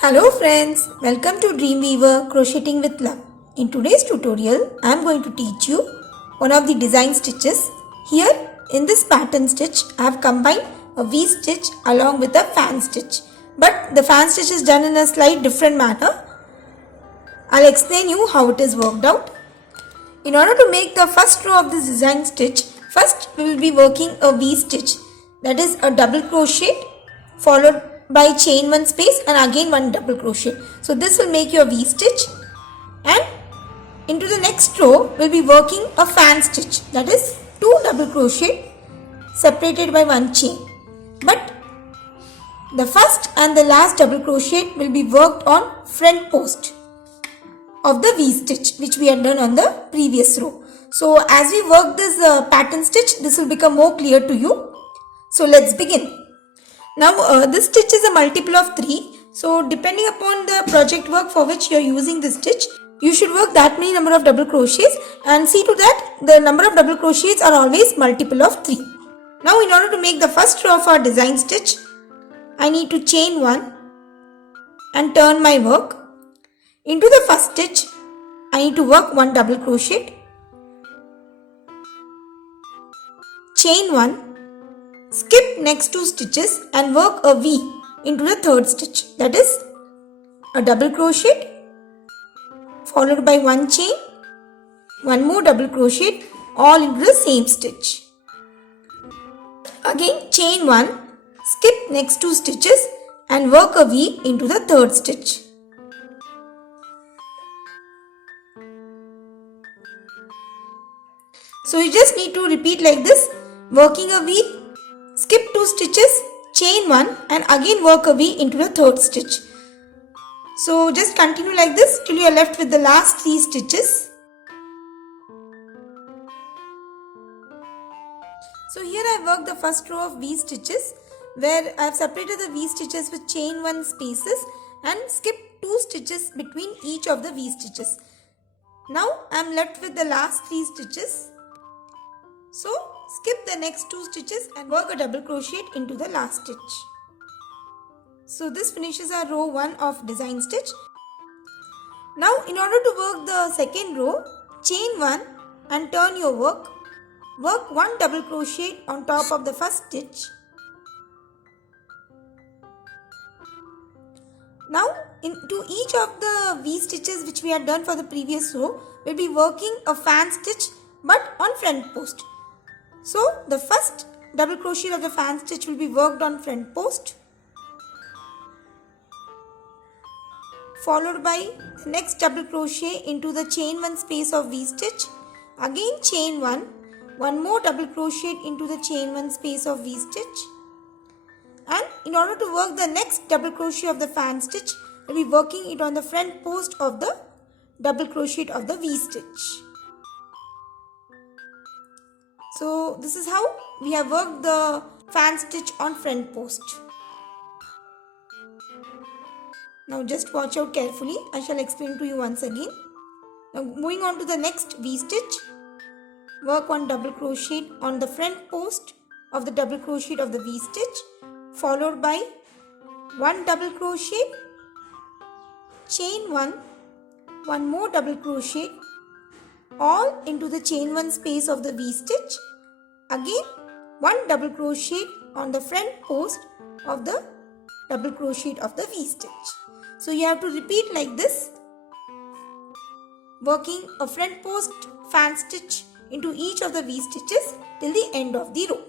Hello friends, welcome to Dreamweaver Crocheting with Love. In today's tutorial, I am going to teach you one of the design stitches. Here in this pattern stitch, I have combined a V-stitch along with a fan stitch. But the fan stitch is done in a slight different manner. I'll explain you how it is worked out. In order to make the first row of this design stitch, first we will be working a V-stitch, that is a double crochet followed by chain one space and again one double crochet. So this will make your V-stitch, and into the next row we'll be working a fan stitch, that is two double crochet separated by one chain. But the first and the last double crochet will be worked on front post of the V-stitch which we had done on the previous row. So as we work this pattern stitch, this will become more clear to you. So let's begin. Now this stitch is a multiple of 3. So depending upon the project work for which you are using this stitch, you should work that many number of double crochets and see to that the number of double crochets are always multiple of 3. Now in order to make the first row of our design stitch, I need to chain 1 and turn my work. Into the first stitch, I need to work one double crochet, chain 1, skip next 2 stitches and work a V into the third stitch, that is a double crochet followed by one chain, one more double crochet, all into the same stitch. Again chain 1, skip next 2 stitches and work a V into the third stitch. So you just need to repeat like this, working a V, skip 2 stitches, chain 1 and again work a V into the third stitch. So just continue like this till you are left with the last 3 stitches. So here I have worked the first row of V stitches where I have separated the V stitches with chain 1 spaces and skipped 2 stitches between each of the V stitches. Now I am left with the last 3 stitches. So skip the next 2 stitches and work a double crochet into the last stitch. So this finishes our row 1 of design stitch. Now in order to work the second row, chain 1 and turn your work. Work one double crochet on top of the first stitch. Now into each of the V stitches which we had done for the previous row, we will be working a fan stitch but on front post. So the first double crochet of the fan stitch will be worked on front post, followed by the next double crochet into the chain 1 space of V stitch, again chain 1, one more double crochet into the chain 1 space of V stitch, and in order to work the next double crochet of the fan stitch, we will be working it on the front post of the double crochet of the V stitch. So this is how we have worked the fan stitch on front post. Now just watch out carefully. I shall explain to you once again. Now moving on to the next V stitch. Work one double crochet on the front post of the double crochet of the V stitch, followed by one double crochet, chain 1, one more double crochet, all into the chain 1 space of the V stitch, again one double crochet on the front post of the double crochet of the V stitch. So you have to repeat like this, working a front post fan stitch into each of the V stitches till the end of the row.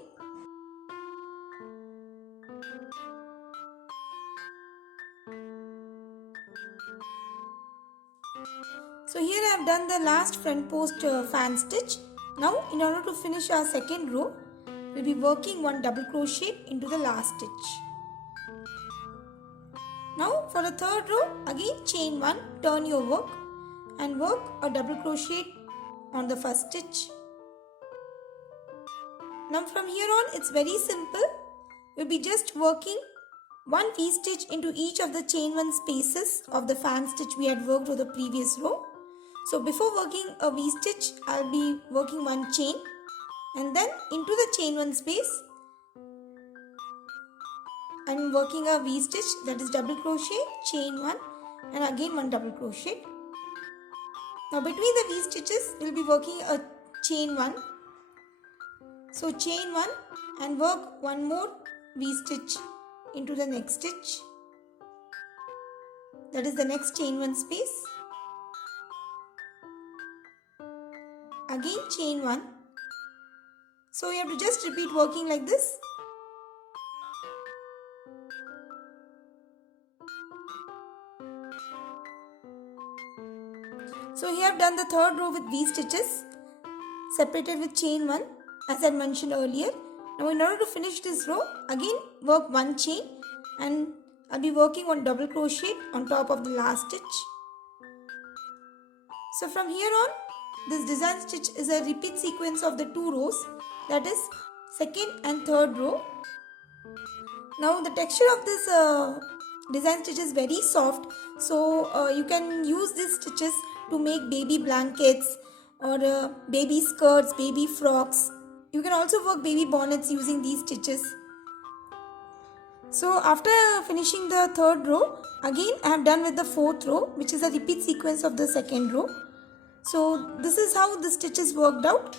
So here I have done the last front post fan stitch. Now in order to finish our second row, we will be working one double crochet into the last stitch. Now for the third row, again chain 1, turn your work and work a double crochet on the first stitch. Now from here on it's very simple. We'll be just working one V stitch into each of the chain 1 spaces of the fan stitch we had worked over the previous row. So before working a V stitch, I'll be working one chain and then into the chain 1 space I'm working a V stitch, that is double crochet, chain 1 and again 1 double crochet. Now between the V stitches we'll be working a chain 1. So chain 1 and work one more V stitch into the next stitch. That is the next chain 1 space. Again chain 1. So you have to just repeat working like this. So here I have done the third row with V stitches separated with chain 1 as I mentioned earlier. Now in order to finish this row, again work one chain and I'll be working one double crochet on top of the last stitch. So from here on, this design stitch is a repeat sequence of the two rows, that is second and third row. Now the texture of this design stitch is very soft, so you can use these stitches to make baby blankets or baby skirts, baby frocks. You can also work baby bonnets using these stitches. So after finishing the third row, again I have done with the fourth row, which is a repeat sequence of the second row. So this is how the stitch is worked out.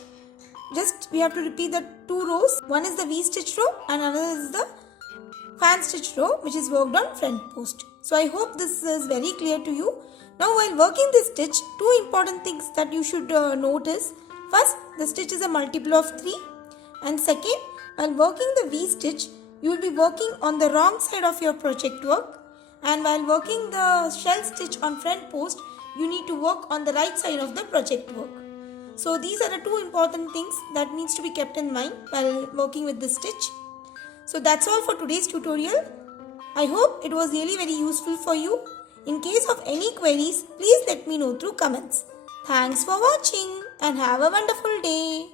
Just we have to repeat the two rows. One is the V stitch row and another is the fan stitch row, which is worked on front post. So I hope this is very clear to you. Now while working this stitch, two important things that you should notice. First, the stitch is a multiple of 3, and second, while working the V stitch, you will be working on the wrong side of your project work, and while working the shell stitch on front post, you need to work on the right side of the project work. So these are the two important things that needs to be kept in mind while working with this stitch. So that's all for today's tutorial. I hope it was really very useful for you. In case of any queries, please let me know through comments. Thanks for watching and have a wonderful day.